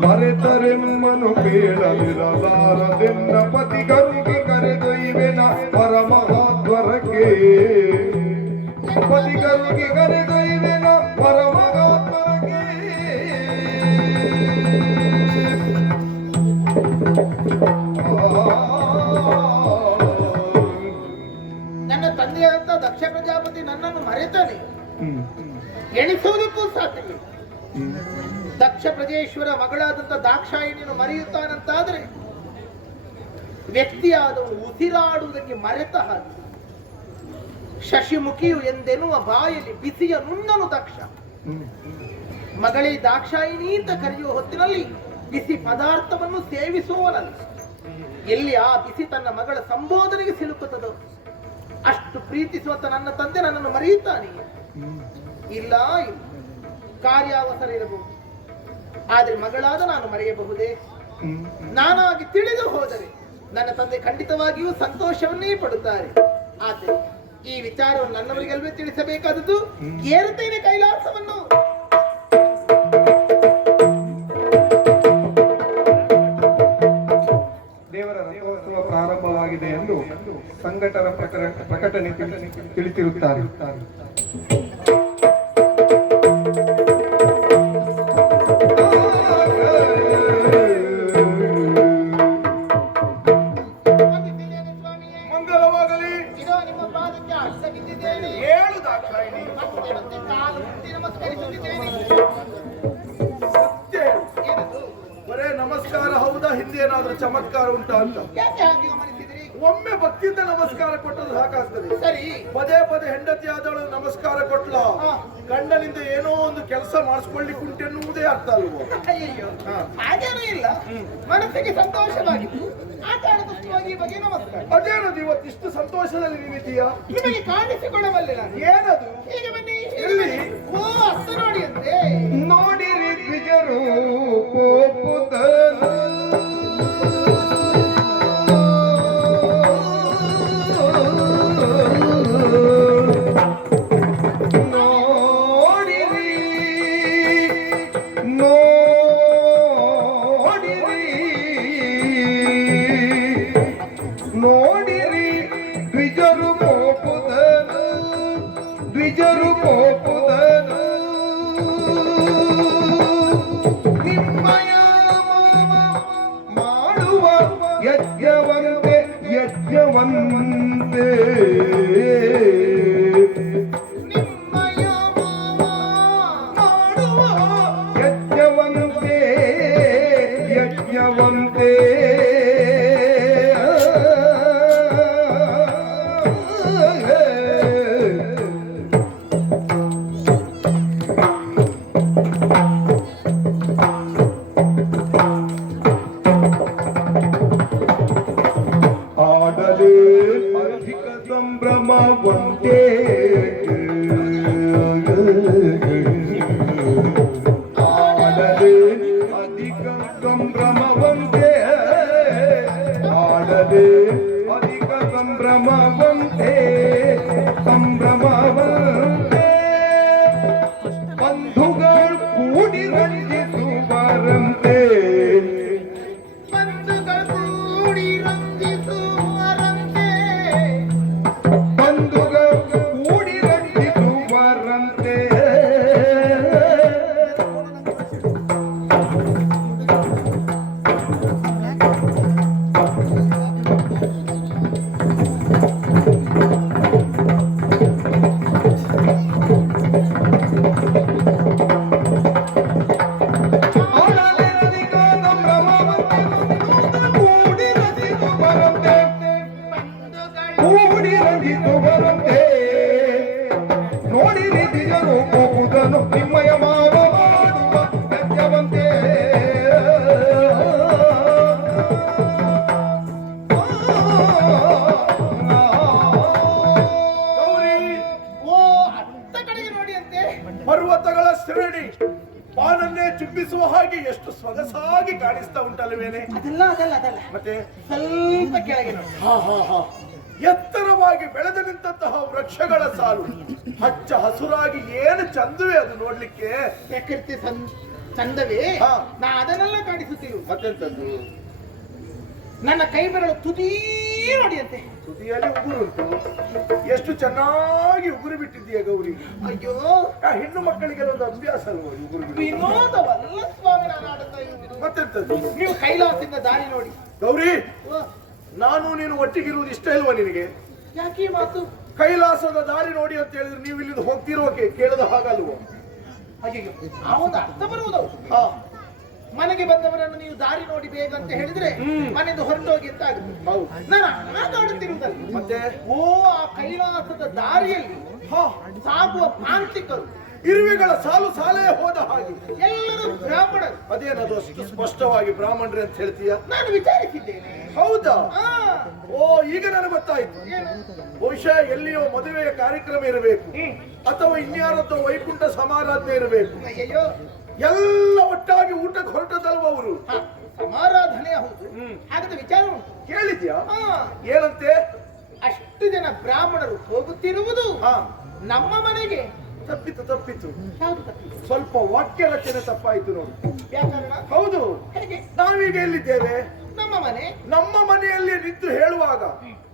ಮರೆತರೆಮ್ಮನು ಬೇಡಲಿರಲಾರದೆನ್ನ ಪತಿಗರುಗೆ ಕರೆದೊಯ್ವೆನ ಪರಮಹಾದ್ವರಕ್ಕೆ ಪತಿಗರುಗೆ ಕರೆದೊಯ್ವೆನ ಪರಮಹಾದ್ವರಕ್ಕೆ ನನ್ನ ತಂದೆಯಾದಂತ ದಕ್ಷ ಪ್ರಜಾಪತಿ ನನ್ನನ್ನು ಮರೆತಾನೆ ಎಣಿಸುವುದಕ್ಕೂ ಸಾಧ್ಯವಿಲ್ಲ ದಕ್ಷ ಪ್ರಜೇಶ್ವರ ಮಗಳಾದಂತ ದಾಕ್ಷಾಯಿಣಿಯನ್ನು ಮರೆಯುತ್ತಾನಂತಾದ್ರೆ ವ್ಯಕ್ತಿಯಾದವನು ಉಸಿರಾಡುವುದಕ್ಕೆ ಮರೆತ ಹಾಗೆ. ಶಶಿಮುಖಿಯು ಎಂದೆನ್ನುವ ಬಾಯಲ್ಲಿ ಬಿಸಿಯ ನುಣ್ಣನು ದಕ್ಷ. ಮಗಳೇ ದಾಕ್ಷಾಯಿಣಿ ಅಂತ ಕರೆಯುವ ಹೊತ್ತಿನಲ್ಲಿ ಬಿಸಿ ಪದಾರ್ಥವನ್ನು ಸೇವಿಸುವವನಲ್ಲ. ಎಲ್ಲಿ ಆ ಬಿಸಿ ತನ್ನ ಮಗಳ ಸಂಬೋಧನೆಗೆ ಸಿಲುಕುತ್ತದೋ ಅಷ್ಟು ಪ್ರೀತಿಸುವಂತ ನನ್ನ ತಂದೆ ನನ್ನನ್ನು ಮರೆಯುತ್ತಾನೆ ಇಲ್ಲ ಇಲ್ಲ. ಕಾರ್ಯಾವಸರ ಇರಬಹುದು. ಆದ್ರೆ ಮಗಳಾದ ನಾನು ಮರೆಯಬಹುದೇ? ನಾನಾಗಿ ತಿಳಿದು ಹೋದರೆ ನನ್ನ ತಂದೆ ಖಂಡಿತವಾಗಿಯೂ ಸಂತೋಷವನ್ನೇ ಪಡುತ್ತಾರೆ. ಆದರೆ ಈ ವಿಚಾರವನ್ನು ನನ್ನವರಿಗೆಲ್ಲವೇ ತಿಳಿಸಬೇಕಾದದ್ದು ಏರುತ್ತೇನೆ ಕೈಲಾಸವನ್ನು. ದೇವರ ಪ್ರಾರಂಭವಾಗಿದೆ ಎಂದು ಸಂಘಟನ ಪ್ರಕಟ- ಪ್ರಕಟಣೆ ತಿಳಿ- ತಿಳಿಸಿರುತ್ತಾರೆ. ಬರೇ ನಮಸ್ಕಾರ ಹೌದಾ? ಹಿಂದೆ ಏನಾದ್ರೂ ಚಮತ್ಕಾರ ಉಂಟಾ ಅಂತ. ಒಮ್ಮೆ ಭಕ್ತಿಯಿಂದ ನಮಸ್ಕಾರ ಕೊಟ್ಟದ್ದು ಸಾಕಾಗ್ತದೆ. ಸರಿ. ಪದೇ ಪದೇ ಹೆಂಡತಿ ಆದವಳು ನಮಸ್ಕಾರ ಕೊಟ್ಲ. ಗಂಡನಿಂದ ಏನೋ ಒಂದು ಕೆಲಸ ಮಾಡಿಸ್ಕೊಳ್ಳಿಕ್ಕೆ ಉಂಟೆನ್ನುವುದೇ ಅರ್ಥ ಅಲ್ವೋ? ಅಯ್ಯಯ್ಯೋ ಹಾಗೇನೂ ಇಲ್ಲ. ಮನಸ್ಸಿಗೆ ಸಂತೋಷವಾಗಿತ್ತು. ಆ ಕಾರಣಕ್ಕೋಸ್ಕರವಾಗಿ ಈ ಬಗ್ಗೆ ನಮಸ್ಕಾರ ಅದೇನದು ಇವತ್ತಿಷ್ಟು ಸಂತೋಷದಲ್ಲಿ ನೀನಿದ್ದೀಯಾ ನಿಮಗೆ ಕಾಣಿಸಿಕೊಳ್ಳಬಲ್ಲ ಏನದು? ಹೀಗೆ ಬನ್ನಿ. ಇಲ್ಲಿ ಓ ಅತ್ತ ನೋಡಿ. ಅಂತೆ ನೋಡಿರಿ ಮಾಡುವ ಯಜ್ಞವಂತೆ ಯಜ್ಞವಂತೆ ಅಧಿಕ ಸಂಭ್ರಮವಂತೆ ವೃಕ್ಷಗಳ ಸಾಲು. ಹಚ್ಚ ಹಸುರಾಗಿ ಏನು ಚಂದುವೆ ಅದು ನೋಡ್ಲಿಕ್ಕೆ? ಪ್ರಕೃತಿ ಸಂ ಚಂದವೇ? ಹಾ. ನಾ ಅದನ್ನೆಲ್ಲ ಕಾಣಿಸುತ್ತಿರು ಮತ್ತೆಂತದ್ದು? ನನ್ನ ಕೈ ಬೆರಳು ತುದೀ ನೋಡಿಯಂತೆ. ತುದಿಯಲ್ಲಿ ಉಗುರುಂಟು ಎಷ್ಟು ಚೆನ್ನಾಗಿ ಉಗುರು ಬಿಟ್ಟಿದ್ದೀಯ ಗೌರಿ? ಅಯ್ಯೋ. ಆ ಹೆಣ್ಣು ಮಕ್ಕಳಿಗೆ ಒಂದು ಅಭ್ಯಾಸ ಅಲ್ವಾ ಈ ಉಗುರು ಬಿಡುವುದು? ವಿನೋದವಲ್ಲ ಸ್ವಾಮಿ ನಾನು ಆಡುತ್ತಾ ಇರುವುದು ಮತ್ತೆಂತದ್ದು? ನೀವು ಕೈಲಾಸದಿಂದ ದಾರಿ ನೋಡಿ. ಗೌರಿ ಓ, ನಾನು ನೀನು ಒಟ್ಟಿಗಿರುವುದು ಇಷ್ಟ ಇಲ್ವಾ ನಿನಗೆ? ಯಾಕೆ ಈ ಮಾತು? ಕೈಲಾಸದ ದಾರಿ ನೋಡಿ ಅಂತ ಹೇಳಿದ್ರೆ ನೀವು ಇಲ್ಲಿಂದ ಹೋಗ್ತಿರೋಕೆ ಕೇಳದ ಹಾಗಲ್ವ? ಹಾಗೆ ಆ ಒಂದು ಅರ್ಥ ಬರುವುದು. ಹಾ. ಮನೆಗೆ ಬಂದವರನ್ನು ನೀವು ದಾರಿ ನೋಡಿ ಬೇಗ ಅಂತ ಹೇಳಿದ್ರೆ. ಮನೆಯಿಂದ ಹೊರಟೋಗಿ ಅಂತ ಆಗುತ್ತೆ? ನಾನು ಮತ್ತೆ? ಓ ಆ ಕೈಲಾಸದ ದಾರಿಯಲ್ಲಿ ಹಾ. ಸಾಗುವ ಪ್ರಾಂತಿಕರು ಇರುವೆಗಳ ಸಾಲು ಸಾಲೇ ಹೋದ ಹಾಗೆ. ಎಲ್ಲರೂ ಬ್ರಾಹ್ಮಣರು ಅದೇನದು ಅಷ್ಟು ಸ್ಪಷ್ಟವಾಗಿ ಬ್ರಾಹ್ಮಣರೇ ಅಂತ ಹೇಳ್ತೀಯ? ನಾನು ವಿಚಾರಿಸಿದ್ದೇನೆ. ಹೌದಾ? ಓ ಈಗ ನನಗೆ ಗೊತ್ತಾಯ್ತು? ಬಹುಶಃ ಎಲ್ಲಿಯೋ ಮದುವೆಯ ಕಾರ್ಯಕ್ರಮ ಇರಬೇಕು. ಅಥವಾ ಇನ್ಯಾರದ್ದು ವೈಕುಂಠ ಸಮಾರಾಧನೆ ಇರಬೇಕು. ಎಲ್ಲ ಒಟ್ಟಾಗಿ ಊಟಕ್ಕೆ ಹೊರಟದಲ್ವ ಅವರು? ಸಮಾರಾಧನೆ ಹೌದು. ಹಾಗಾದ್ರೆ ವಿಚಾರ ಕೇಳಿದ್ಯಾ? ಏನಂತೆ? ಅಷ್ಟು ಜನ ಬ್ರಾಹ್ಮಣರು ಹೋಗುತ್ತಿರುವುದು ನಮ್ಮ ಮನೆಗೆ. ತಪ್ಪಿತು ತಪ್ಪಿತು. ಯಾವುದು ಸ್ವಲ್ಪ ವಾಕ್ಯ ರಚನೆ ತಪ್ಪಾಯ್ತು ನೋಡಿ. ಹೌದು. ನಾವೀಗ ಎಲ್ಲಿದ್ದೇವೆ? ನಮ್ಮ ಮನೆ. ನಮ್ಮ ಮನೆಯಲ್ಲಿ ನಿಂತು ಹೇಳುವಾಗ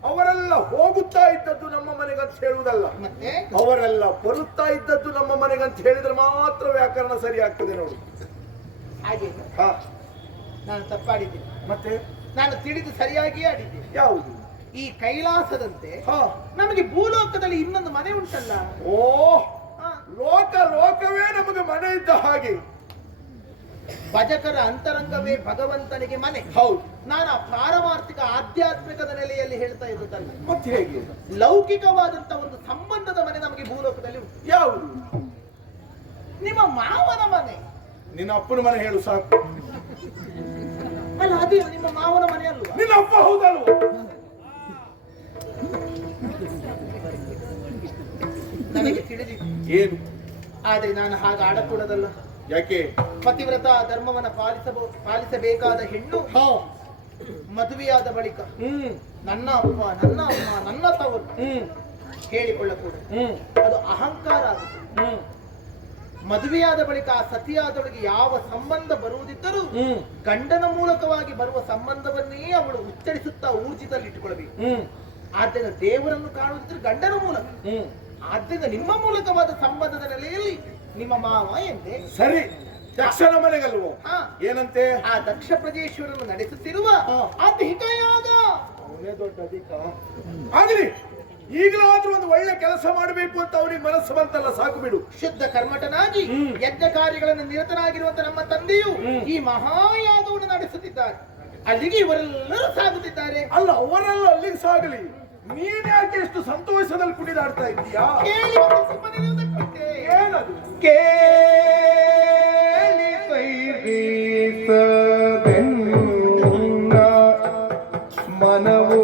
ಅವರೆಲ್ಲ ಹೋಗುತ್ತಾ ಇದ್ದದ್ದು ನಮ್ಮ ಮನೆಗಂತ ಹೇಳುವುದಲ್ಲ. ಮತ್ತೆ? ಅವರೆಲ್ಲ ಬರುತ್ತಾ ಇದ್ದದ್ದು ನಮ್ಮ ಮನೆಗಂತ ಹೇಳಿದ್ರೆ ಮಾತ್ರ ವ್ಯಾಕರಣ ಸರಿ ಆಗ್ತದೆ ನೋಡಿ. ಹಾಗೆ ಹಾ. ನಾನು ತಪ್ಪಾಡಿದ್ದೇನೆ. ಮತ್ತೆ? ನಾನು ತಿಳಿದು ಸರಿಯಾಗಿಯೇ ಆಡಿದ್ದೇನೆ ಯಾವುದು? ಈ ಕೈಲಾಸದಂತೆ ಹಾ. ನಮಗೆ ಭೂಲೋಕದಲ್ಲಿ ಇನ್ನೊಂದು ಮನೆ ಉಂಟಲ್ಲ. ಓ ಲೋಕ ಲೋಕವೇ ನಮಗೆ ಮನೆ ಇದ್ದ ಹಾಗೆ. ಭಜಕರ ಅಂತರಂಗವೇ ಭಗವಂತನಿಗೆ ಮನೆ. ಹೌದು. ನಾನು ಆ ಪಾರಮಾರ್ಥಿಕ ಆಧ್ಯಾತ್ಮಿಕದ ನೆಲೆಯಲ್ಲಿ ಹೇಳ್ತಾ ಇದ್ದುದಲ್ಲ ಮತ್ತೆ ಹೇಗೆ? ಲೌಕಿಕವಾದಂತ ಒಂದು ಸಂಬಂಧದ ಮನೆ ನಮಗೆ ಭೂಲೋಕದಲ್ಲಿ ಯಾವುದು? ನಿಮ್ಮ ಮಾವನ ಮನೆ. ನಿನ್ನ ಅಪ್ಪನ ಮನೆ ಹೇಳು ಸಾಕು. ಅಲ್ಲ ಅದೇ ನಿಮ್ಮ ಮಾವನ ಮನೆ ಅಲ್ವಾ? ನಿನ್ನ ಅಪ್ಪ ಹೌದಲ್ವ? ನನಗೆ ತಿಳಿದಿದೆ. ಏನು? ಆದರೆ ನಾನು ಹಾಗೆ ಆಡಕೂಡದಲ್ಲ. ಯಾಕೆ? ಪತಿವ್ರತ ಧರ್ಮವನ್ನ ಪಾಲಿಸಬಹುದು ಪಾಲಿಸಬೇಕಾದ ಹೆಣ್ಣು ಮದುವೆಯಾದ ಬಳಿಕ ಹ್ಮ್. ನನ್ನ ಅಮ್ಮ ನನ್ನ ಅಮ್ಮ ನನ್ನ ತವರು ಹ್ಮ್. ಹೇಳಿಕೊಳ್ಳಕೂಡದು. ಹ್ಮ್. ಅದು ಅಹಂಕಾರ ಆಗುತ್ತೆ. ಹ್ಮ್. ಮದುವೆಯಾದ ಬಳಿಕ ಆ ಸತಿಯಾದೊಳಗೆ ಯಾವ ಸಂಬಂಧ ಬರುವುದಿದ್ದರೂ ಹ್ಮ್. ಗಂಡನ ಮೂಲಕವಾಗಿ ಬರುವ ಸಂಬಂಧವನ್ನೇ ಅವಳು ಉಚ್ಚರಿಸುತ್ತಾ ಊರ್ಜಿತಲ್ಲಿ ಇಟ್ಟುಕೊಳ್ಬೇಕು ಹ್ಮ್. ಆದ್ದರಿಂದ ದೇವರನ್ನು ಕಾಣುವುದಿದ್ರೆ ಗಂಡನ ಮೂಲಕ. ಹ್ಮ್. ಆದ್ದರಿಂದ ನಿಮ್ಮ ಮೂಲಕವಾದ ಸಂಬಂಧದ ನೆಲೆಯಲ್ಲಿ ನಿಮ್ಮ ಮಾವ ಎಂದೆ ಸರಿ. ದಕ್ಷನ ಮನೆಗಲ್ವೋ? ಹಾ. ಏನಂತೆ? ಆ ದಕ್ಷ ಪ್ರಜೇಶ್ವರನ್ನು ನಡೆಸುತ್ತಿರುವ. ಅಧಿಕಯಾಗ ಅವನೇ ದೊಡ್ಡ ಅಧಿಕ. ಆಗಲಿ ಈಗಲಾದ್ರೂ ಒಂದು ಒಳ್ಳೆ ಕೆಲಸ ಮಾಡಬೇಕು ಅಂತ ಅವನಿಗೆ ಮನಸ್ಸು ಬಂತಲ್ಲ ಸಾಕು ಬಿಡು. ಶುದ್ಧ ಕರ್ಮಟನಾಗಿ. ಯಜ್ಞ ಕಾರ್ಯಗಳನ್ನು ನಿರತನಾಗಿರುವಂತ ನಮ್ಮ ತಂದೆಯು ಈ ಮಹಾಯಾಗವನ್ನು ನಡೆಸುತ್ತಿದ್ದಾರೆ. ಅಲ್ಲಿಗೆ ಇವರೆಲ್ಲರೂ ಸಾಗುತ್ತಿದ್ದಾರೆ. ಅಲ್ಲ ಅವರೆಲ್ಲ ಅಲ್ಲಿಗೆ ಸಾಗಲಿ. ನೀನ್ ಯಾಕೆ ಎಷ್ಟು ಸಂತೋಷದಲ್ಲಿ ಕುಣಿದಾಡ್ತಾ ಇದ್ದೀಯಾ ಕೇಳಿ. ಏನದು ಕೇಳಿ ಮನವು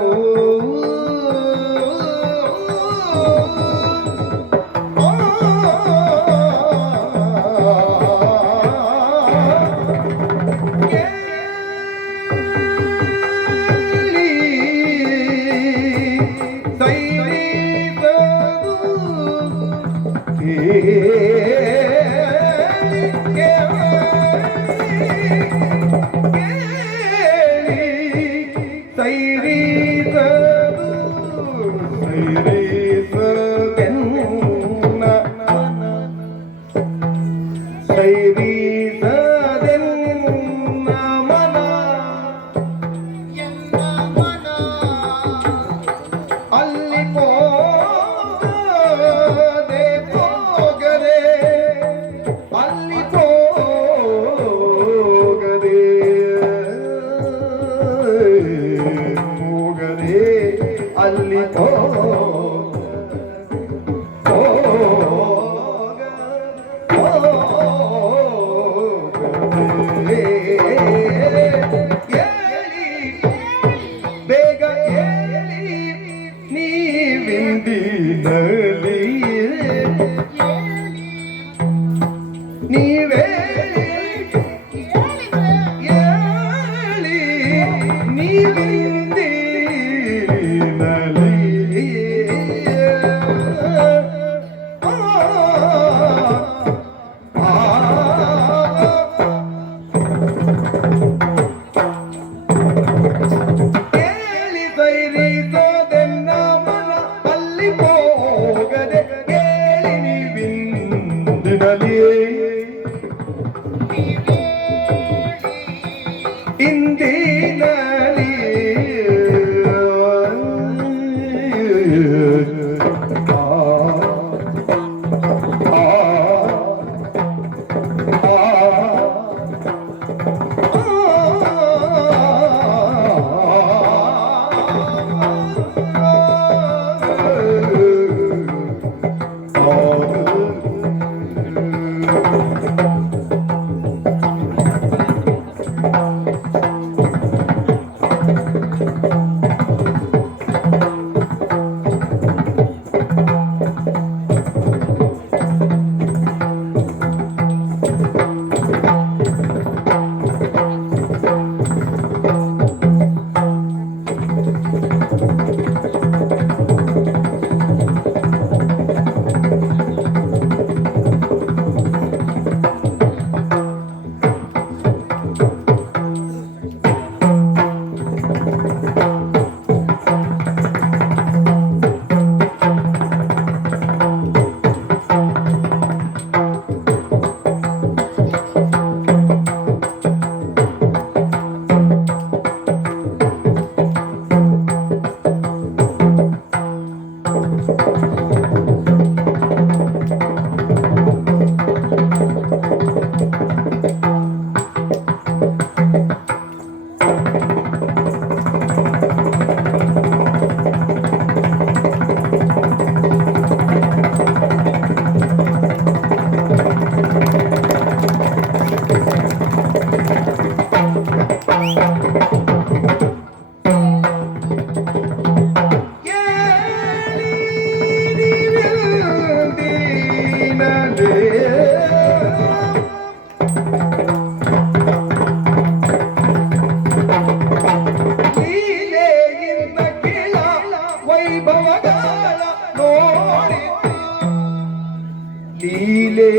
ಲೀಲೆ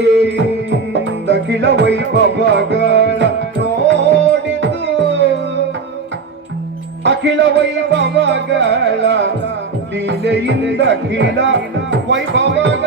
ದಖಿಲ ವೈಭವಗಳ ನೋಡಿತು ಅಖಿಲ ವೈಭವಗಳ ಲೀಲೆಯಿಂದ ಅಖಿಲ ವೈಭವ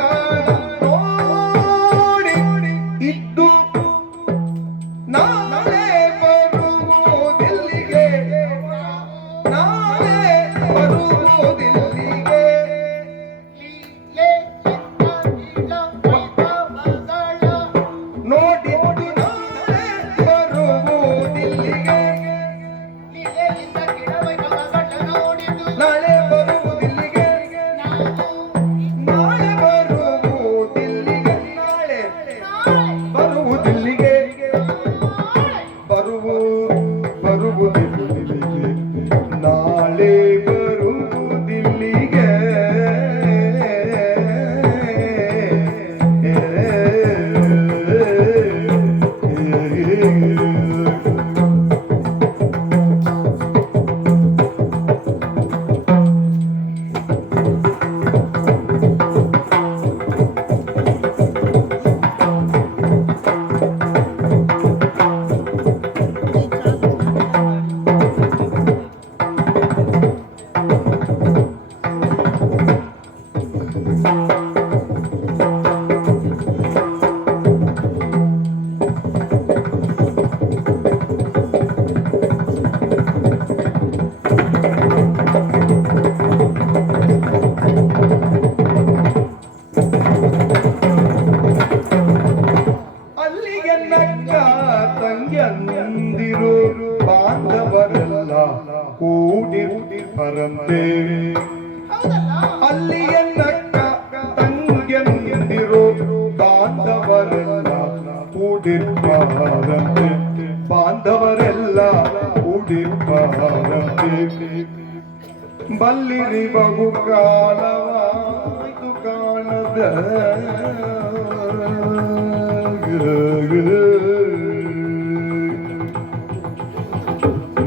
ಕಾಲವಾಯಿತು ಕಾಣದ.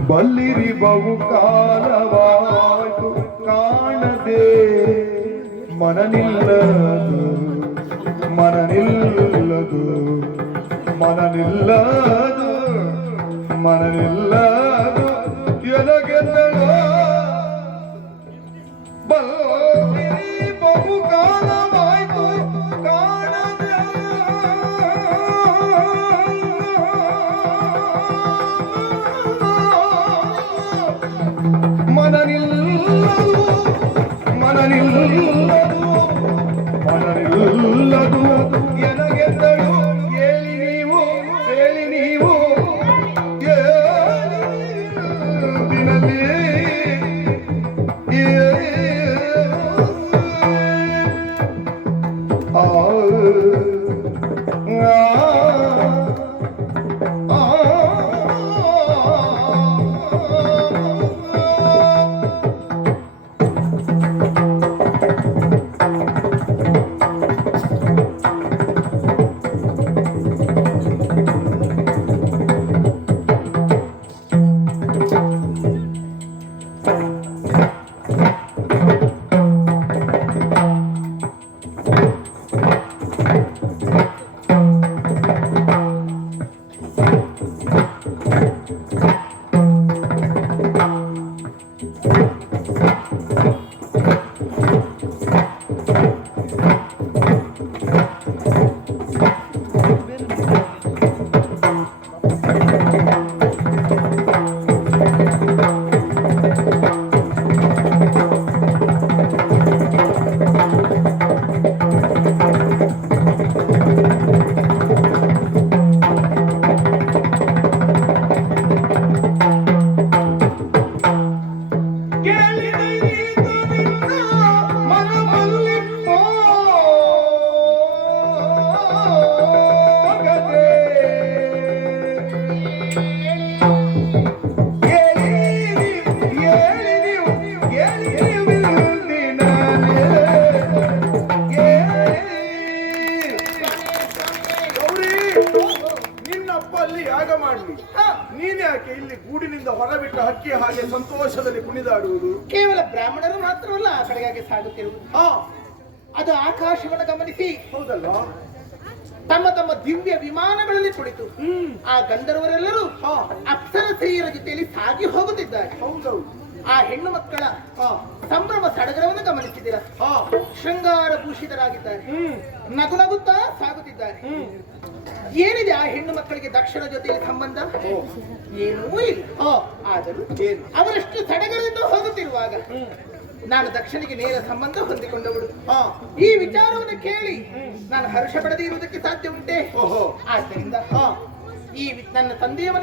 ಬಲ್ಲಿರಿ ಬಹುಕಾಲವಾಯಿತು ಕಾಣದೆ. ಮನನಿಲ್ಲದು ಮನನಿಲ್ಲದು ಮನನಿಲ್ಲದು ಮನನಿಲ್ಲದು. ಎಲಗೆಲ್ಲೋ बहु काला ದಿವ್ಯ ವಿಮಾನಗಳಲ್ಲಿ ಕುಳಿತು. ಆ ಗಂಧರ್ವರೆಲ್ಲರೂ ಅಪ್ಸರ ಸ್ತ್ರೀಯರ ಜೊತೆಯಲ್ಲಿ ಸಾಗಿ ಹೋಗುತ್ತಿದ್ದಾರೆ. ಹೌದೌದು ಆ ಹೆಣ್ಣು ಮಕ್ಕಳ ಸಂಭ್ರಮ ಸಡಗರವನ್ನು ಗಮನಿಸಿದ್ದೀರ? ಶೃಂಗಾರ ಭೂಷಿತರಾಗಿದ್ದಾರೆ. ನಗು ನಗುತ್ತಾ ಸಾಗುತ್ತಿದ್ದಾರೆ. ಏನಿದೆ ಆ ಹೆಣ್ಣು ಮಕ್ಕಳಿಗೆ ದಕ್ಷಿಣ ಜೊತೆಯಲ್ಲಿ ಸಂಬಂಧ? ಏನೂ ಇಲ್ಲ. ಆದರೂ ಅವರಷ್ಟು ಸಡಗರದಿಂದ ಹೋಗುತ್ತಿರುವಾಗ ನಾನು ದಕ್ಷಿಣಿಗೆ ನೇರ ಸಂಬಂಧ ಹೊಂದಿಕೊಂಡವಳು ಈ ವಿಚಾರವನ್ನು ಕೇಳಿ ನಾನು ಹರ್ಷ ಪಡದೇ ಇರುವುದಕ್ಕೆ ಸಾಧ್ಯ ಉಂಟೆ? ಆದ್ದರಿಂದ ಈ ನನ್ನ ತಂದೆಯ ಮನೆ